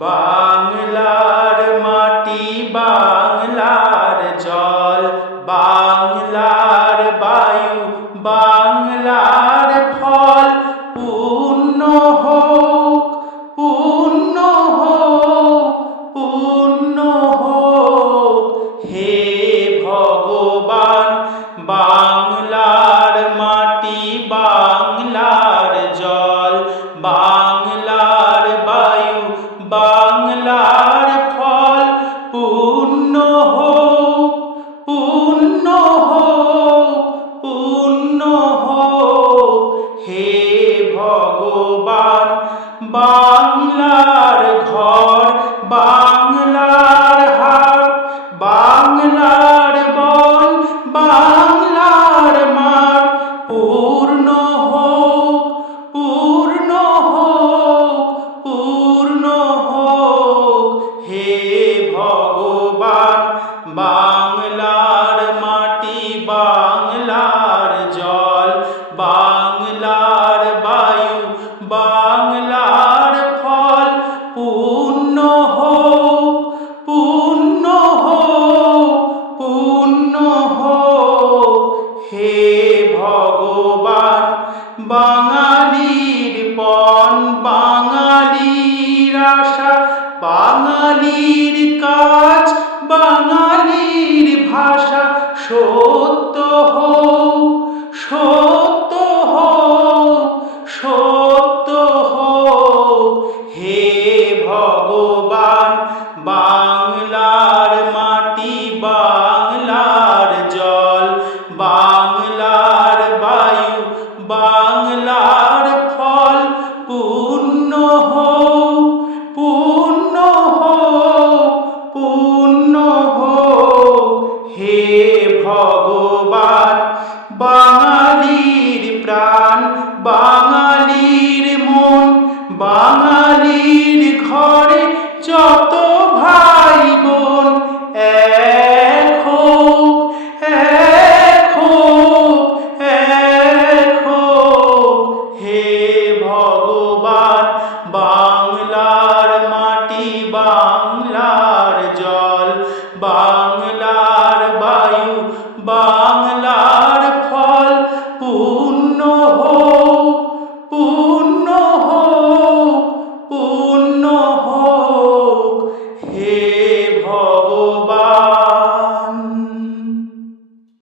বাংলার মাটি, বাংলার জল, বাংলার বায়ু, বাংলার ফল পূর্ণ হোক, পূর্ণ হোক, পূর্ণ হোক। হে ভগবান, বাংলার মাটি, বাংলার জল, বাংলার বায়ু, বাংলার ফল পূর্ণ হোক, পূর্ণ হোক, পূর্ণ হোক। হে ভগবান, বাংলার ঘর, বাংলার হাট, বাংলার বন, বাংলার মাঠ পূর্ণ হোক, পূর্ণ হোক, পূর্ণ হোক। হে ভগবান, বাংলার মাটি, বাংলার জল, বাংলার বায়ু, বাংলার ফল পূর্ণ হোক, পূর্ণ হোক, পূর্ণ হোক। হে ভগবান, বাঙালির পণ, বাঙালির আশা, বাঙালির কাজ, বাঙালির ভাষা সত্য হোক, সত্য হোক, সত্য হোক। হে ভগবান,